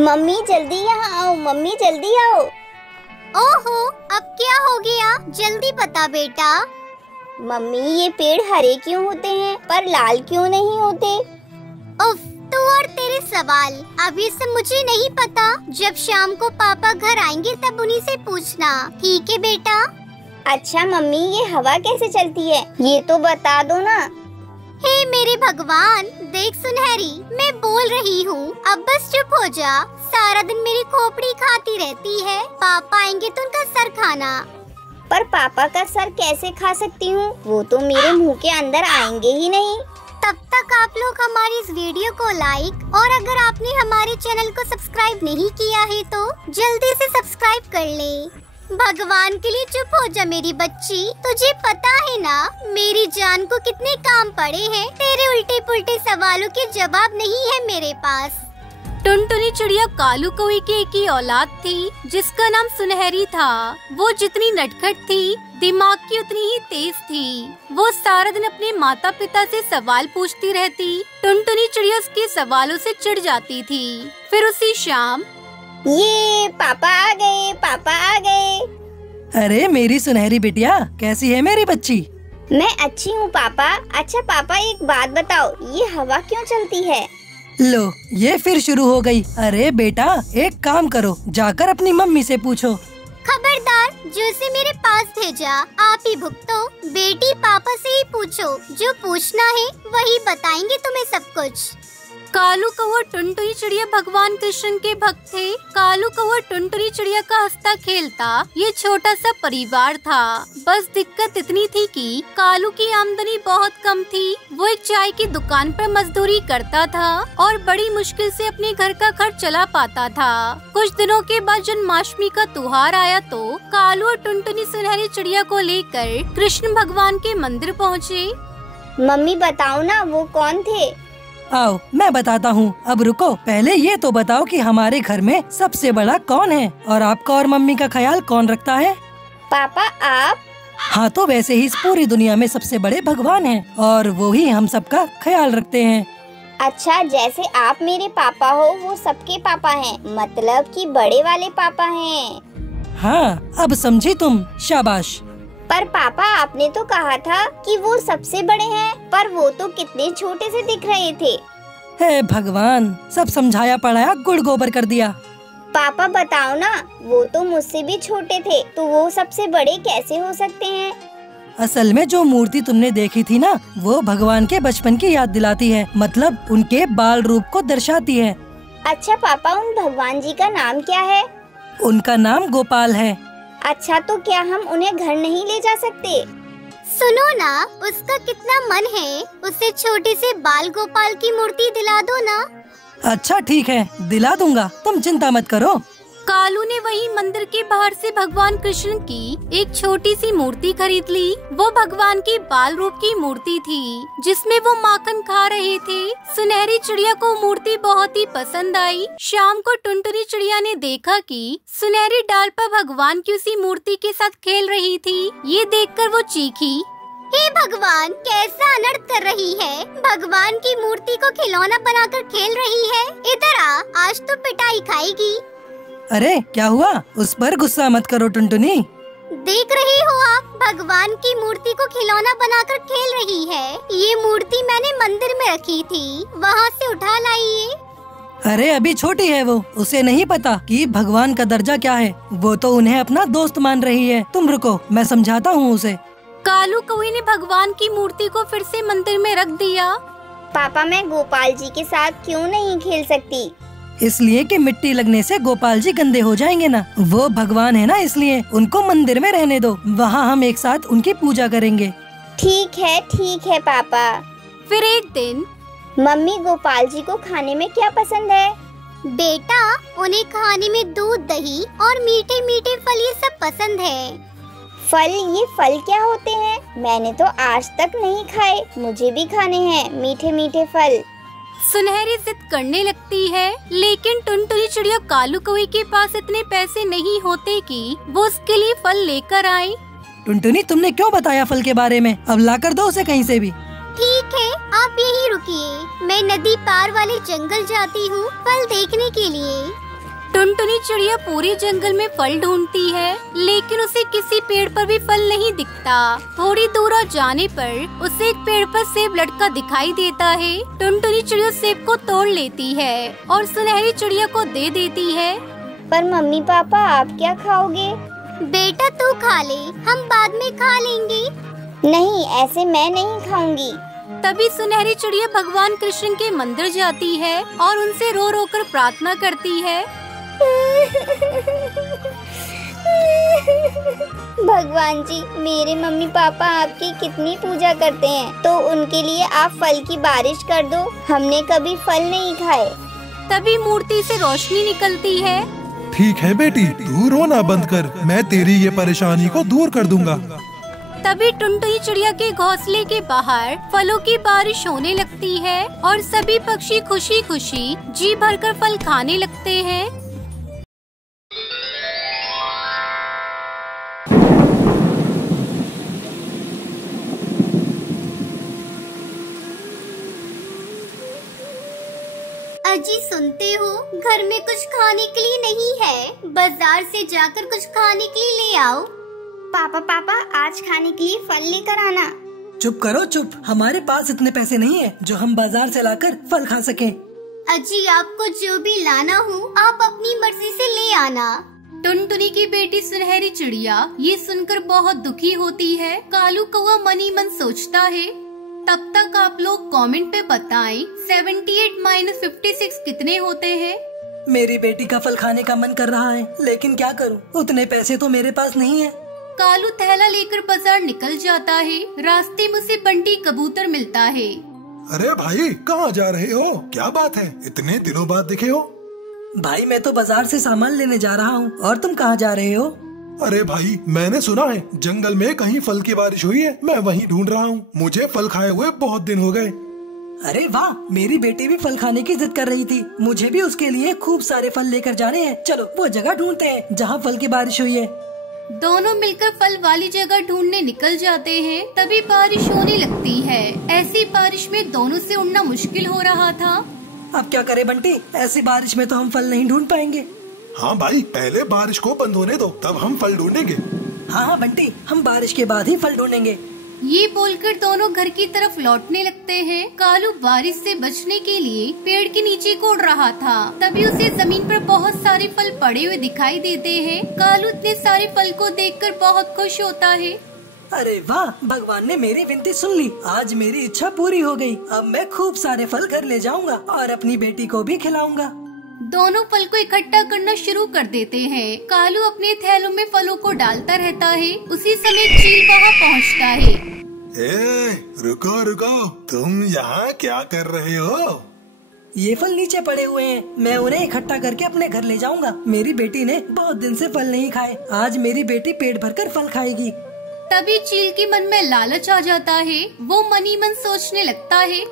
Mummy जल्दी यहाँ आओ, मम्मी जल्दी आओ। ओहो, अब क्या हो गया? जल्दी बता बेटा। मम्मी ये पेड़ हरे क्यों होते हैं पर लाल क्यों नहीं होते? उफ, तू और तेरे सवाल। अब ये सब मुझे नहीं पता। जब शाम को पापा घर आएंगे तब उन्हीं से पूछना, ठीक है बेटा? अच्छा मम्मी, ये हवा कैसे चलती है ये तो बता दो ना। हे मेरे भगवान, देख सुनहरी, मैं बोल रही हूँ, अब बस चुप हो जा। सारा दिन मेरी खोपड़ी खाती रहती है। पापा आएंगे तो उनका सर खाना। पर पापा का सर कैसे खा सकती हूँ? वो तो मेरे मुंह के अंदर आएंगे ही नहीं। तब तक आप लोग हमारी इस वीडियो को लाइक और अगर आपने हमारे चैनल को सब्सक्राइब नहीं किया है तो जल्दी से सब्सक्राइब कर ले। भगवान के लिए चुप हो जा मेरी बच्ची। तुझे पता है ना मेरी जान को कितने काम पड़े हैं। तेरे उल्टे पुल्टे सवालों के जवाब नहीं है मेरे पास। टुनटुनी चिड़िया कालू कौवे की एक ही औलाद थी जिसका नाम सुनहरी था। वो जितनी नटखट थी, दिमाग की उतनी ही तेज थी। वो सारा दिन अपने माता पिता से सवाल पूछती रहती। टुनटुनी चिड़िया उसके सवालों से चिढ़ जाती थी। फिर उसी शाम ये पापा आ गए, पापा आ गए। अरे मेरी सुनहरी बिटिया, कैसी है मेरी बच्ची? मैं अच्छी हूँ पापा। अच्छा पापा एक बात बताओ, ये हवा क्यों चलती है? लो, ये फिर शुरू हो गई। अरे बेटा, एक काम करो, जाकर अपनी मम्मी से पूछो। खबरदार, जो इसे मेरे पास भेजा आप ही भुगतो। बेटी पापा से ही पूछो, जो पूछना है वही बताएंगे तुम्हें सब कुछ। कालू कौवा टुनटुनी चिड़िया भगवान कृष्ण के भक्त थे। कालू कौवा टुनटुनी चिड़िया का हंसता खेलता ये छोटा सा परिवार था। बस दिक्कत इतनी थी कि कालू की आमदनी बहुत कम थी। वो एक चाय की दुकान पर मजदूरी करता था और बड़ी मुश्किल से अपने घर का खर्च चला पाता था। कुछ दिनों के बाद जन्माष्टमी का त्योहार आया तो कालू और टुनटुनी सुनहरी चिड़िया को लेकर कृष्ण भगवान के मंदिर पहुँचे। मम्मी बताओ ना वो कौन थे? आओ मैं बताता हूँ। अब रुको, पहले ये तो बताओ कि हमारे घर में सबसे बड़ा कौन है और आपका और मम्मी का ख्याल कौन रखता है? पापा आप? हाँ, तो वैसे ही इस पूरी दुनिया में सबसे बड़े भगवान हैं और वो ही हम सबका ख्याल रखते हैं। अच्छा, जैसे आप मेरे पापा हो वो सबके पापा हैं, मतलब कि बड़े वाले पापा हैं। हाँ, अब समझी तुम, शाबाश। पर पापा आपने तो कहा था कि वो सबसे बड़े हैं, पर वो तो कितने छोटे से दिख रहे थे। हे भगवान, सब समझाया पढ़ाया गुड़ गोबर कर दिया। पापा बताओ ना, वो तो मुझसे भी छोटे थे, तो वो सबसे बड़े कैसे हो सकते हैं? असल में जो मूर्ति तुमने देखी थी ना, वो भगवान के बचपन की याद दिलाती है, मतलब उनके बाल रूप को दर्शाती है। अच्छा पापा, उन भगवान जी का नाम क्या है? उनका नाम गोपाल है। अच्छा, तो क्या हम उन्हें घर नहीं ले जा सकते? सुनो ना, उसका कितना मन है, उसे छोटे से बाल गोपाल की मूर्ति दिला दो ना। अच्छा ठीक है, दिला दूंगा, तुम चिंता मत करो। कालू ने वही मंदिर के बाहर से भगवान कृष्ण की एक छोटी सी मूर्ति खरीद ली। वो भगवान की बाल रूप की मूर्ति थी जिसमें वो माखन खा रहे थे। सुनहरी चिड़िया को मूर्ति बहुत ही पसंद आई। शाम को टुनटुनी चिड़िया ने देखा कि सुनहरी डाल पर भगवान की उसी मूर्ति के साथ खेल रही थी। ये देखकर वो चीखी, हे भगवान, कैसा अनर्थ कर रही है। भगवान की मूर्ति को खिलौना बनाकर खेल रही है। इधर आ, आज तो पिटाई खाएगी। अरे क्या हुआ? उस पर गुस्सा मत करो टुनटुनी। देख रही हो आप, भगवान की मूर्ति को खिलौना बनाकर खेल रही है। ये मूर्ति मैंने मंदिर में रखी थी, वहाँ से उठा लाइए। अरे अभी छोटी है वो, उसे नहीं पता कि भगवान का दर्जा क्या है। वो तो उन्हें अपना दोस्त मान रही है। तुम रुको, मैं समझाता हूँ उसे। कालू कौवे ने भगवान की मूर्ति को फिर से मंदिर में रख दिया। पापा, मैं गोपाल जी के साथ क्यों नहीं खेल सकती? इसलिए कि मिट्टी लगने से गोपाल जी गंदे हो जाएंगे ना। वो भगवान है ना, इसलिए उनको मंदिर में रहने दो। वहाँ हम एक साथ उनकी पूजा करेंगे। ठीक है पापा। फिर एक दिन, मम्मी गोपाल जी को खाने में क्या पसंद है? बेटा, उन्हें खाने में दूध, दही और मीठे मीठे फल ये सब पसंद है। फल? ये फल क्या होते हैं? मैंने तो आज तक नहीं खाए, मुझे भी खाने हैं मीठे मीठे फल। सुनहरी जिद करने लगती है, लेकिन टुनटुनी चिड़िया कालू कौवे के पास इतने पैसे नहीं होते कि वो उसके लिए फल लेकर आए। टुनटुनी, तुमने क्यों बताया फल के बारे में? अब लाकर दो उसे कहीं से भी। ठीक है, आप यहीं रुकिए, मैं नदी पार वाले जंगल जाती हूँ फल देखने के लिए। टुनटुनी चिड़िया पूरे जंगल में फल ढूंढती है, लेकिन उसे किसी पेड़ पर भी फल नहीं दिखता। थोड़ी दूर जाने पर उसे एक पेड़ पर सेब लटका दिखाई देता है। टुनटुनी चिड़िया सेब को तोड़ लेती है और सुनहरी चिड़िया को दे देती है। पर मम्मी पापा आप क्या खाओगे? बेटा तू खा ले, हम बाद में खा लेंगे। नहीं, ऐसे मैं नहीं खाऊंगी। तभी सुनहरी चिड़िया भगवान कृष्ण के मंदिर जाती है और उनसे रो रो कर प्रार्थना करती है। भगवान जी, मेरे मम्मी पापा आपकी कितनी पूजा करते हैं, तो उनके लिए आप फल की बारिश कर दो। हमने कभी फल नहीं खाए। तभी मूर्ति से रोशनी निकलती है। ठीक है बेटी, तू रोना बंद कर, मैं तेरी ये परेशानी को दूर कर दूंगा। तभी टुनटुनी चिड़िया के घोंसले के बाहर फलों की बारिश होने लगती है और सभी पक्षी खुशी खुशी जी भरकर फल खाने लगते हैं। अजी सुनते हो, घर में कुछ खाने के लिए नहीं है, बाजार से जाकर कुछ खाने के लिए ले आओ। पापा आज खाने के लिए फल लेकर आना। चुप करो चुप, हमारे पास इतने पैसे नहीं है जो हम बाजार से लाकर फल खा सकें। अजी आपको जो भी लाना हो आप अपनी मर्जी से ले आना। टुनटुनी की बेटी सुनहरी चिड़िया ये सुनकर बहुत दुखी होती है। कालू कौवा मन ही मन सोचता है। तब तक आप लोग कमेंट पे बताएं 78 - 56 कितने होते हैं। मेरी बेटी का फल खाने का मन कर रहा है, लेकिन क्या करूं, उतने पैसे तो मेरे पास नहीं है। कालू थैला लेकर बाजार निकल जाता है। रास्ते में उसे बंटी कबूतर मिलता है। अरे भाई, कहाँ जा रहे हो? क्या बात है, इतने दिनों बाद दिखे हो? भाई मैं तो बाजार से सामान लेने जा रहा हूँ, और तुम कहाँ जा रहे हो? अरे भाई, मैंने सुना है जंगल में कहीं फल की बारिश हुई है, मैं वहीं ढूंढ रहा हूँ। मुझे फल खाए हुए बहुत दिन हो गए। अरे वाह, मेरी बेटी भी फल खाने की जिद कर रही थी। मुझे भी उसके लिए खूब सारे फल लेकर जाने हैं। चलो वो जगह ढूंढते हैं जहाँ फल की बारिश हुई है। दोनों मिलकर फल वाली जगह ढूंढने निकल जाते हैं। तभी बारिश होने लगती है। ऐसी बारिश में दोनों से उड़ना मुश्किल हो रहा था। अब क्या करें बंटी, ऐसी बारिश में तो हम फल नहीं ढूंढ पाएंगे। हाँ भाई, पहले बारिश को बंद होने दो, तब हम फल ढूंढेंगे। हाँ बंटी, हम बारिश के बाद ही फल ढूंढेंगे। ये बोलकर दोनों घर की तरफ लौटने लगते हैं। कालू बारिश से बचने के लिए पेड़ के नीचे कूद रहा था। तभी उसे जमीन पर बहुत सारे फल पड़े हुए दिखाई देते हैं। कालू इतने सारे फल को देखकर बहुत खुश होता है। अरे वाह, भगवान ने मेरी विनती सुन ली। आज मेरी इच्छा पूरी हो गई। अब मैं खूब सारे फल घर ले जाऊंगा और अपनी बेटी को भी खिलाऊंगा। दोनों फल को इकट्ठा करना शुरू कर देते हैं। कालू अपने थैलों में फलों को डालता रहता है। उसी समय चील वहाँ पहुँचता है। रुको रुको, तुम यहाँ क्या कर रहे हो? ये फल नीचे पड़े हुए हैं, मैं उन्हें इकट्ठा करके अपने घर ले जाऊंगा। मेरी बेटी ने बहुत दिन से फल नहीं खाए, आज मेरी बेटी पेट भरकर फल खाएगी। तभी चील के मन में लालच आ जाता है। वो मन ही मन सोचने लगता है,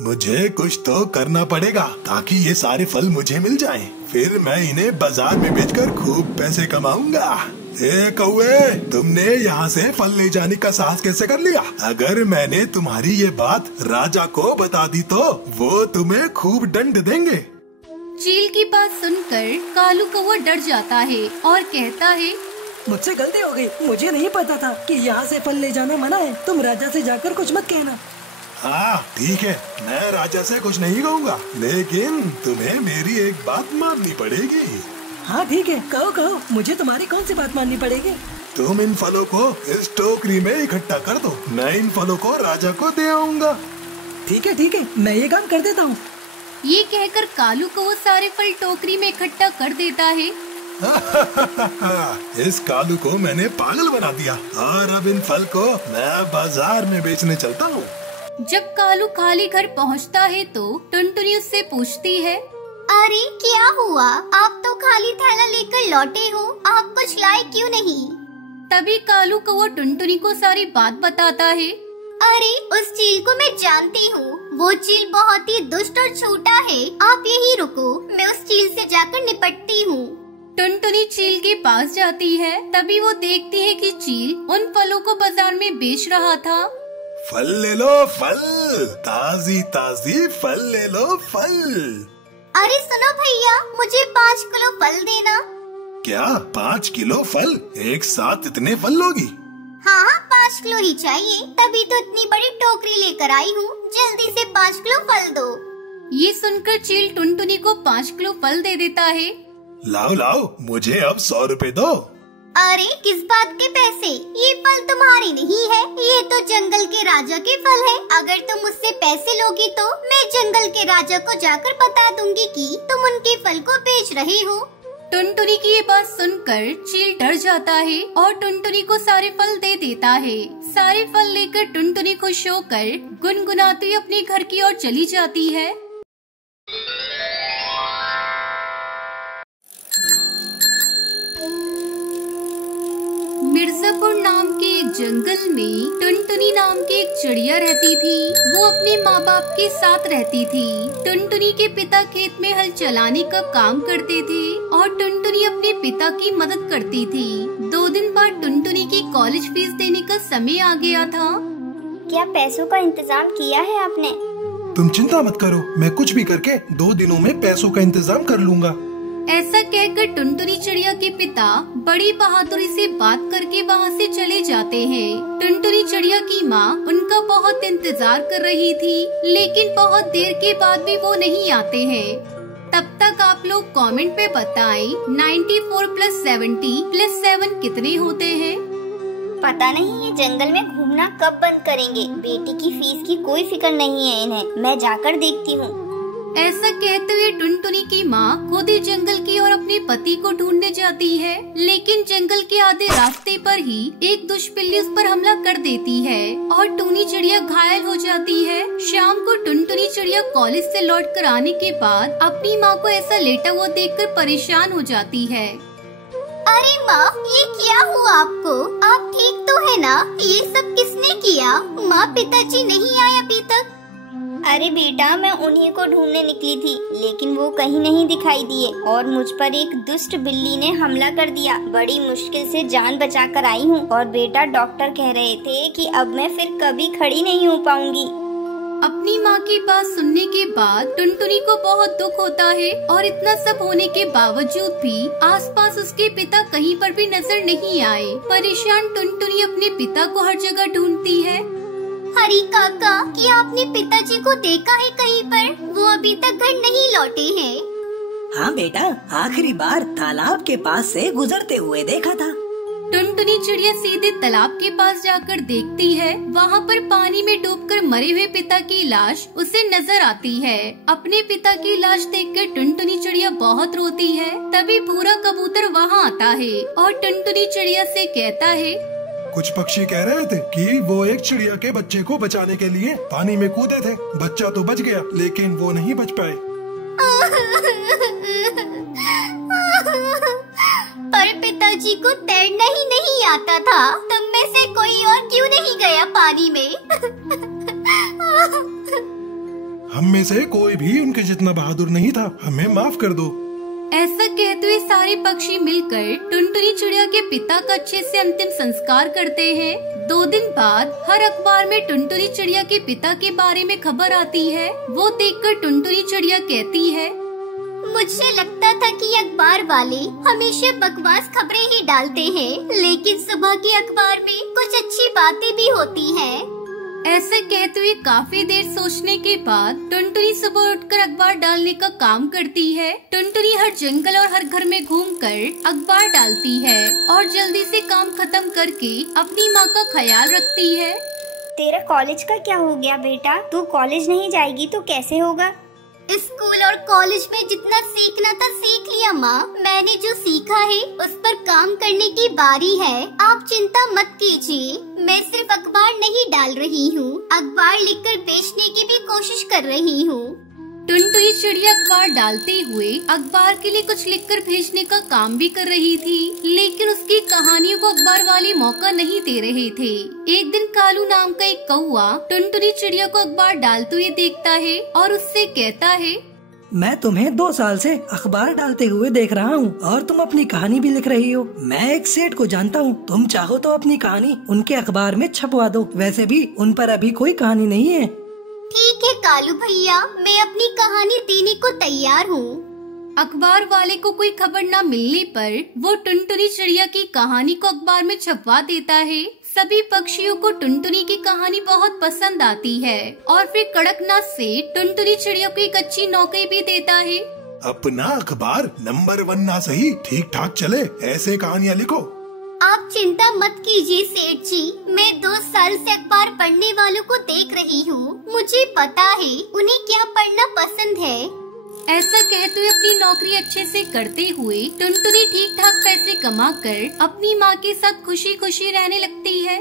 मुझे कुछ तो करना पड़ेगा ताकि ये सारे फल मुझे मिल जाएं। फिर मैं इन्हें बाजार में बेचकर खूब पैसे कमाऊंगा। ए कौवे, तुमने यहाँ से फल ले जाने का साहस कैसे कर लिया? अगर मैंने तुम्हारी ये बात राजा को बता दी तो वो तुम्हें खूब दंड देंगे। चील की बात सुनकर कालू कौवा डर जाता है और कहता है, मुझसे गलती हो गई, मुझे नहीं पता था कि यहाँ से फल ले जाना मना है। तुम राजा से जाकर कुछ मत कहना। हाँ ठीक है, मैं राजा से कुछ नहीं कहूँगा, लेकिन तुम्हें मेरी एक बात माननी पड़ेगी। हाँ ठीक है, कहो कहो, मुझे तुम्हारी कौन सी बात माननी पड़ेगी? तुम इन फलों को इस टोकरी में इकट्ठा कर दो, मैं इन फलों को राजा को दे आऊँगा। ठीक है, मैं ये काम कर देता हूँ। ये कहकर कालू को वो सारे फल टोकरी में इकट्ठा कर देता है। इस कालू को मैंने पागल बना दिया और अब इन फल को मैं बाजार में बेचने चलता हूँ। जब कालू खाली घर पहुँचता है तो टुनटुनी उससे पूछती है, अरे क्या हुआ, आप तो खाली थैला लेकर लौटे हो, आप कुछ लाए क्यों नहीं? तभी कालू कौवा टुनटुनी को सारी बात बताता है। अरे उस चील को मैं जानती हूँ, वो चील बहुत ही दुष्ट और छोटा है। आप यहीं रुको, मैं उस चील से जाकर निपटती हूँ। टुनटुनी चील के पास जाती है। तभी वो देखती है कि चील उन फलों को बाजार में बेच रहा था। फल ले लो फल, ताजी ताजी फल ले लो फल। अरे सुनो भैया, मुझे 5 किलो फल देना। क्या 5 किलो फल? एक साथ इतने फल लोगी? हाँ हाँ, 5 किलो ही चाहिए, तभी तो इतनी बड़ी टोकरी लेकर आई हूँ। जल्दी से 5 किलो फल दो। ये सुनकर चील टुनटुनी को 5 किलो फल दे देता है। लाओ लाओ, मुझे अब 100 रुपए दो। अरे किस बात के पैसे? ये फल तुम्हारे नहीं है, ये तो जंगल के राजा के फल है। अगर तुम मुझसे पैसे लोगी तो मैं जंगल के राजा को जाकर बता दूंगी कि तुम उनके फल को बेच रहे हो। टुनटुनी की ये बात सुनकर चील डर जाता है और टुनटुनी को सारे फल दे देता है। सारे फल लेकर टुनटुनी खुश होकर गुनगुनाती अपने घर की ओर चली जाती है। मिर्जापुर नाम के एक जंगल में टुनटुनी नाम की एक चिड़िया रहती थी। वो अपने माँ बाप के साथ रहती थी। टुनटुनी के पिता खेत में हल चलाने का काम करते थे और टुनटुनी अपने पिता की मदद करती थी। 2 दिन बाद टुनटुनी की कॉलेज फीस देने का समय आ गया था। क्या पैसों का इंतजाम किया है आपने? तुम चिंता मत करो, मैं कुछ भी करके 2 दिनों में पैसों का इंतजाम कर लूँगा। ऐसा कहकर टुनटुनी चिड़िया के पिता बड़ी बहादुरी से बात करके वहाँ से चले जाते हैं। टुनटुनी चिड़िया की माँ उनका बहुत इंतजार कर रही थी, लेकिन बहुत देर के बाद भी वो नहीं आते हैं। तब तक आप लोग कमेंट पे बताएं 94 + 70 + 7 कितने होते हैं? पता नहीं ये जंगल में घूमना कब बंद करेंगे। बेटी की फीस की कोई फिक्र नहीं है इन्हें। मैं जाकर देखती हूँ। ऐसा कहते हुए टुनटुनी की माँ खुद ही जंगल की ओर अपने पति को ढूंढने जाती है, लेकिन जंगल के आधे रास्ते पर ही एक दुष्पिल्ली उस पर हमला कर देती है और टूनी चिड़िया घायल हो जाती है। शाम को टुनटुनी चिड़िया कॉलेज से लौट कर आने के बाद अपनी माँ को ऐसा लेटा हुआ देखकर परेशान हो जाती है। अरे माँ, ये क्या हुआ आपको? आप ठीक तो है ना? ये सब किसने किया? माँ, पिताजी नहीं आए अभी तक? अरे बेटा, मैं उन्हीं को ढूंढने निकली थी, लेकिन वो कहीं नहीं दिखाई दिए और मुझ पर एक दुष्ट बिल्ली ने हमला कर दिया। बड़ी मुश्किल से जान बचाकर आई हूँ। और बेटा, डॉक्टर कह रहे थे कि अब मैं फिर कभी खड़ी नहीं हो पाऊंगी। अपनी माँ की बात सुनने के बाद टुनटुनी को बहुत दुख होता है और इतना सब होने के बावजूद भी आसपास उसके पिता कहीं पर भी नजर नहीं आए। परेशान टुनटुनी अपने पिता को हर जगह ढूंढती है। हरी काका, क्या आपने पिताजी को देखा है कहीं पर? वो अभी तक घर नहीं लौटे हैं। हाँ बेटा, आखिरी बार तालाब के पास से गुजरते हुए देखा था। टुनटुनी चिड़िया सीधे तालाब के पास जाकर देखती है। वहाँ पर पानी में डूबकर मरे हुए पिता की लाश उसे नजर आती है। अपने पिता की लाश देखकर टुनटुनी चिड़िया बहुत रोती है। तभी भूरा कबूतर वहाँ आता है और टुनटुनी चिड़िया से कहता है, कुछ पक्षी कह रहे थे कि वो एक चिड़िया के बच्चे को बचाने के लिए पानी में कूदे थे। बच्चा तो बच गया, लेकिन वो नहीं बच पाए। पर पिताजी को तैरना ही नहीं आता था। तुम में से कोई और क्यों नहीं गया पानी में? हम में से कोई भी उनके जितना बहादुर नहीं था। हमें माफ कर दो। ऐसा कहते हुए सारे पक्षी मिलकर टुनटुनी चिड़िया के पिता का अच्छे से अंतिम संस्कार करते हैं। 2 दिन बाद हर अखबार में टुनटुनी चिड़िया के पिता के बारे में खबर आती है। वो देखकर टुनटुनी चिड़िया कहती है, मुझे लगता था कि अखबार वाले हमेशा बकवास खबरें ही डालते हैं, लेकिन सुबह के अखबार में कुछ अच्छी बातें भी होती हैं। ऐसा कहते हुए काफी देर सोचने के बाद टुनटुनी सुबह उठकर अखबार डालने का काम करती है। टुनटुनी हर जंगल और हर घर में घूमकर अखबार डालती है और जल्दी से काम खत्म करके अपनी माँ का ख्याल रखती है। तेरा कॉलेज का क्या हो गया बेटा? तू कॉलेज नहीं जाएगी तो कैसे होगा? स्कूल और कॉलेज में जितना सीखना था सीख लिया माँ। मैंने जो सीखा है उस पर काम करने की बारी है। आप चिंता मत कीजिए। मैं सिर्फ अखबार नहीं डाल रही हूँ, अखबार लिखकर बेचने की भी कोशिश कर रही हूँ। टुनटुनी चिड़िया अखबार डालते हुए अखबार के लिए कुछ लिखकर भेजने का काम भी कर रही थी, लेकिन उसकी कहानियों को अखबार वाले मौका नहीं दे रहे थे। एक दिन कालू नाम का एक कौआ टुनटुनी चिड़िया को अखबार डालते हुए देखता है और उससे कहता है, मैं तुम्हें 2 साल से अखबार डालते हुए देख रहा हूँ और तुम अपनी कहानी भी लिख रही हो। मैं एक सेठ को जानता हूँ, तुम चाहो तो अपनी कहानी उनके अखबार में छपवा दो। वैसे भी उन पर अभी कोई कहानी नहीं है। ठीक है कालू भैया, मैं अपनी कहानी देने को तैयार हूँ। अखबार वाले को कोई खबर न मिलने पर वो टुनटुनी चिड़िया की कहानी को अखबार में छपवा देता है। सभी पक्षियों को टुनटुनी की कहानी बहुत पसंद आती है और फिर कड़कनाथ से टुनटुनी चिड़िया को एक अच्छी नौकरी भी देता है। अपना अखबार नंबर 1 ना सही ठीक ठाक चले, ऐसे कहानियाँ लिखो। आप चिंता मत कीजिए सेठ जी, मैं 2 साल से अखबार पढ़ने वालों को देख रही हूँ। मुझे पता है उन्हें क्या पढ़ना पसंद है। ऐसा कहते हुए अपनी नौकरी अच्छे से करते हुए टुनटुनी ठीक ठाक पैसे कमाकर अपनी माँ के साथ खुशी खुशी रहने लगती है।